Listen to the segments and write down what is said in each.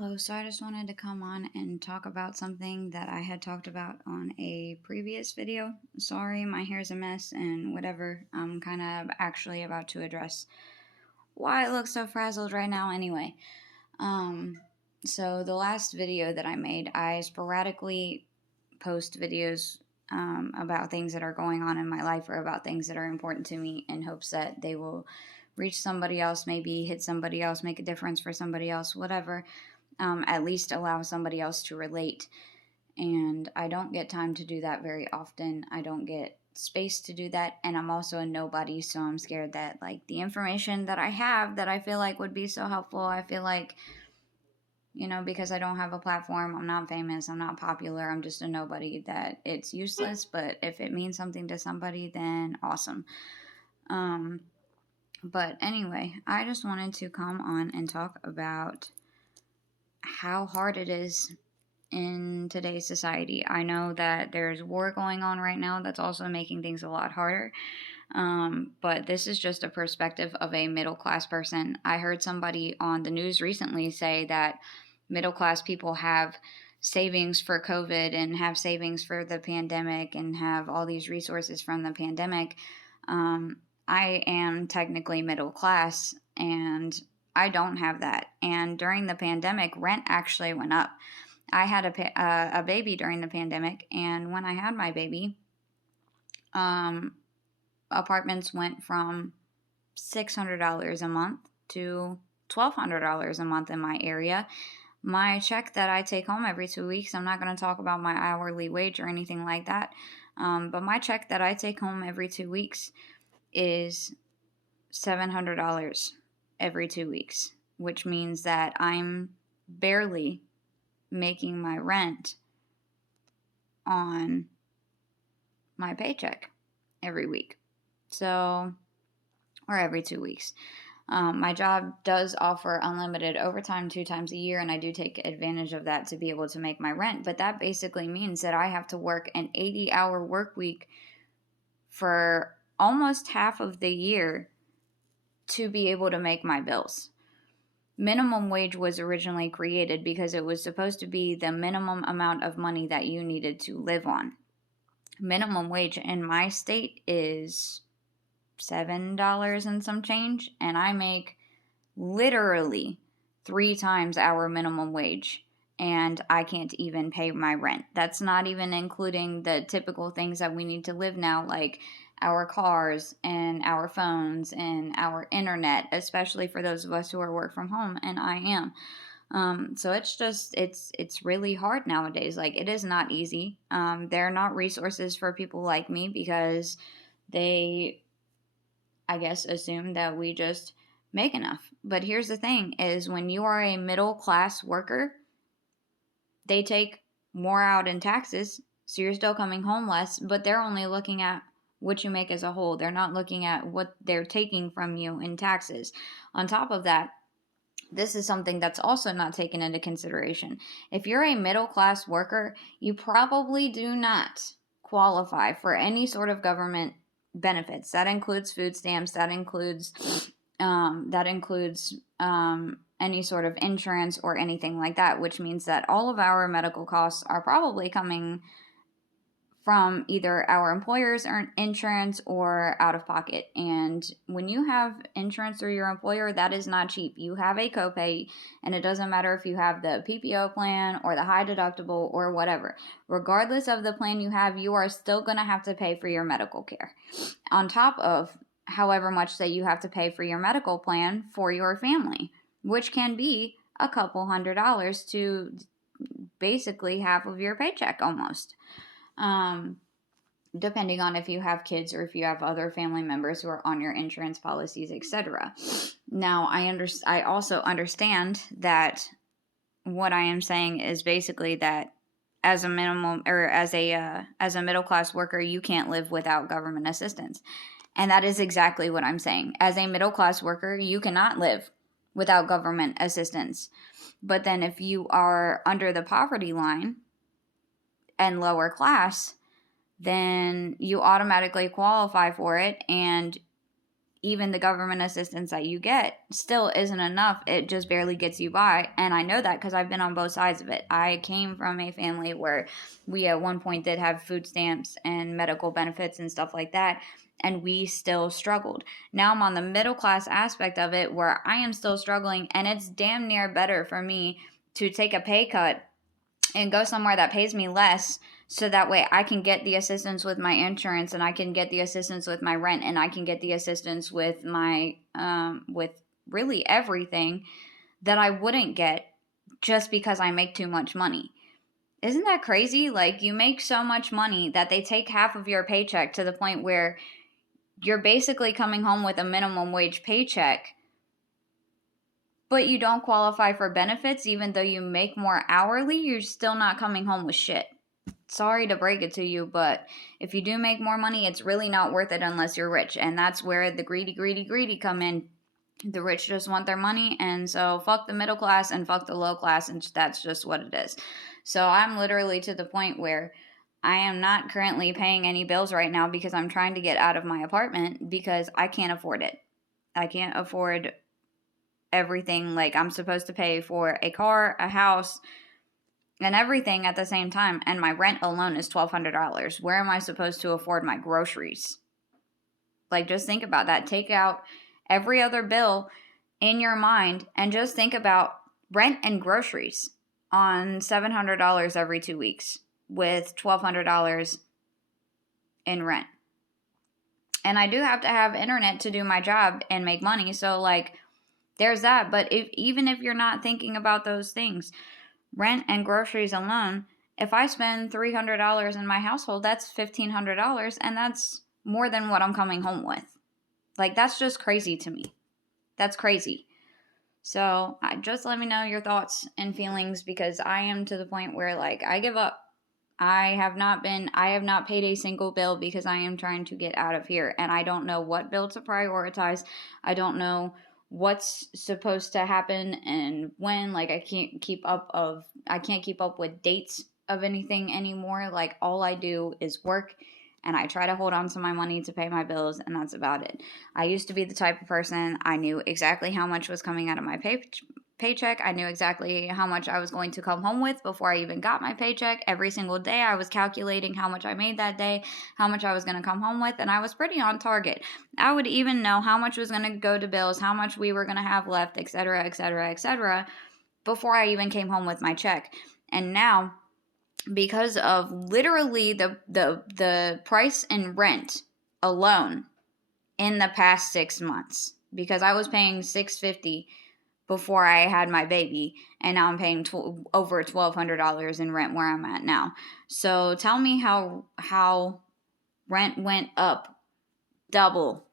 Hello, so I just wanted to come on and talk about something that I had talked about on a previous video. Sorry, my hair's a mess and whatever. I'm kind of actually about to address why it looks so frazzled right now anyway. Um, so the last video that I made, I sporadically post videos about things that are going on in my life or about things that are important to me in hopes that they will reach somebody else, maybe hit somebody else, make a difference for somebody else, whatever. At least allow somebody else to relate. And I don't get time to do that very often. I don't get space to do that. And I'm also a nobody, so I'm scared that, like, the information that I have that I feel like would be so helpful, I feel like, because I don't have a platform, I'm not famous, I'm not popular, I'm just a nobody, that it's useless. But if it means something to somebody, then awesome. But anyway, I just wanted to come on and talk about how hard it is in today's society. I know that there's war going on right now that's also making things a lot harder. But this is just a perspective of a middle class person. I heard somebody on the news recently say that middle class people have savings for COVID and have savings for the pandemic and have all these resources from the pandemic. I am technically middle class and I don't have that. And during the pandemic, rent actually went up. I had a baby during the pandemic, and when I had my baby, apartments went from $600 a month to $1,200 a month in my area. My check that I take home every 2 weeks, I'm not going to talk about my hourly wage or anything like that, but my check that I take home every 2 weeks is $700 every 2 weeks, which means that I'm barely making my rent on my paycheck every week. So, or every 2 weeks. My job does offer unlimited overtime 2 times a year, and I do take advantage of that to be able to make my rent. But that basically means that I have to work an 80-hour work week for almost half of the year to be able to make my bills. Minimum wage was originally created because it was supposed to be the minimum amount of money that you needed to live on. Minimum wage in my state is $7 and some change, and I make literally 3 times our minimum wage, and I can't even pay my rent. That's not even including the typical things that we need to live now, like our cars and our phones and our internet, especially for those of us who are work from home, and I am. So it's really hard nowadays. Like, it is not easy. There are not resources for people like me because they, I guess, assume that we just make enough. But here's the thing is, when you are a middle class worker, they take more out in taxes, so you're still coming home less, but they're only looking at what you make as a whole. They're not looking at what they're taking from you in taxes. On top of that, this is something that's also not taken into consideration. If you're a middle class worker, you probably do not qualify for any sort of government benefits. That includes food stamps. That includes any sort of insurance or anything like that, which means that all of our medical costs are probably coming from either our employer's insurance or out of pocket. And when you have insurance through your employer, that is not cheap. You have a copay, and it doesn't matter if you have the PPO plan or the high deductible or whatever. Regardless of the plan you have, you are still going to have to pay for your medical care. On top of however much that you have to pay for your medical plan for your family, which can be a couple $100s to basically half of your paycheck almost. Depending on if you have kids or if you have other family members who are on your insurance policies, etc. Now, I also understand that what I am saying is basically that as a minimum, or as a middle class worker, you can't live without government assistance. And that is exactly what I'm saying. As a middle class worker, you cannot live without government assistance. But then if you are under the poverty line and lower class, then you automatically qualify for it, and even the government assistance that you get still isn't enough. It just barely gets you by. And I know that because I've been on both sides of it. I came from a family where we at one point did have food stamps and medical benefits and stuff like that. And we still struggled. Now I'm on the middle class aspect of it where I am still struggling. And it's damn near better for me to take a pay cut and go somewhere that pays me less, so that way I can get the assistance with my insurance, and I can get the assistance with my rent, and I can get the assistance with my with really everything that I wouldn't get just because I make too much money. Isn't that crazy? Like, you make so much money that they take half of your paycheck, to the point where you're basically coming home with a minimum wage paycheck, but you don't qualify for benefits. Even though you make more hourly, you're still not coming home with shit. Sorry to break it to you, but if you do make more money, it's really not worth it unless you're rich. And that's where the greedy come in. The rich just want their money, and so fuck the middle class and fuck the low class, and that's just what it is. So I'm literally to the point where I am not currently paying any bills right now because I'm trying to get out of my apartment because I can't afford it. I can't afford everything. Like, I'm supposed to pay for a car, a house, and everything at the same time, and my rent alone is $1,200. Where am I supposed to afford my groceries? Like, just think about that. Take out every other bill in your mind and just think about rent and groceries on $700 every 2 weeks with $1,200 in rent. And I do have to have internet to do my job and make money, so like, there's that. But even if you're not thinking about those things, rent and groceries alone, if I spend $300 in my household, that's $1,500, and that's more than what I'm coming home with. Like, that's just crazy to me. That's crazy. So just let me know your thoughts and feelings, because I am to the point where, like, I give up. I have not paid a single bill because I am trying to get out of here, and I don't know what bill to prioritize. I don't know what's supposed to happen and when. Like, I can't keep up with dates of anything anymore. Like, all I do is work, and I try to hold on to my money to pay my bills, and that's about it. I used to be the type of person, I knew exactly how much was coming out of my paycheck. I knew exactly how much I was going to come home with before I even got my paycheck. Every single day I was calculating how much I made that day, how much I was going to come home with, and I was pretty on target. I would even know how much was going to go to bills, how much we were going to have left, etc., etc., etc., before I even came home with my check. And now, because of literally the price in rent alone in the past 6 months, because I was paying $650 before I had my baby, and now I'm paying over $1,200 in rent where I'm at now. So tell me how rent went up double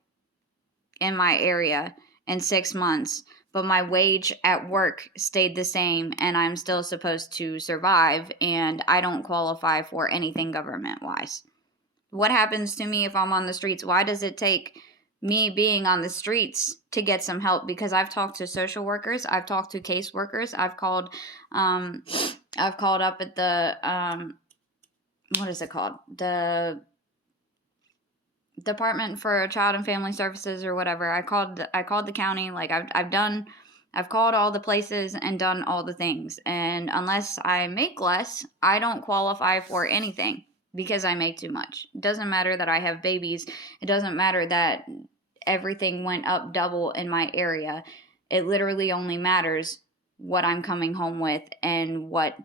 in my area in 6 months, but my wage at work stayed the same, and I'm still supposed to survive, and I don't qualify for anything government-wise. What happens to me if I'm on the streets? Why does it take me being on the streets to get some help? Because I've talked to social workers, I've talked to case workers, I've called up at the what is it called? The Department for Child and Family Services or whatever. I called the county. Like, I've called all the places and done all the things. And unless I make less, I don't qualify for anything because I make too much. It doesn't matter that I have babies. It doesn't matter that everything went up double in my area. It literally only matters what I'm coming home with and what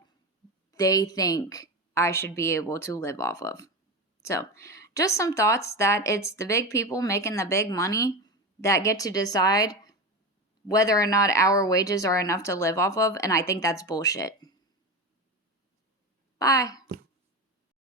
they think I should be able to live off of. So, just some thoughts that it's the big people making the big money that get to decide whether or not our wages are enough to live off of, and I think that's bullshit. Bye.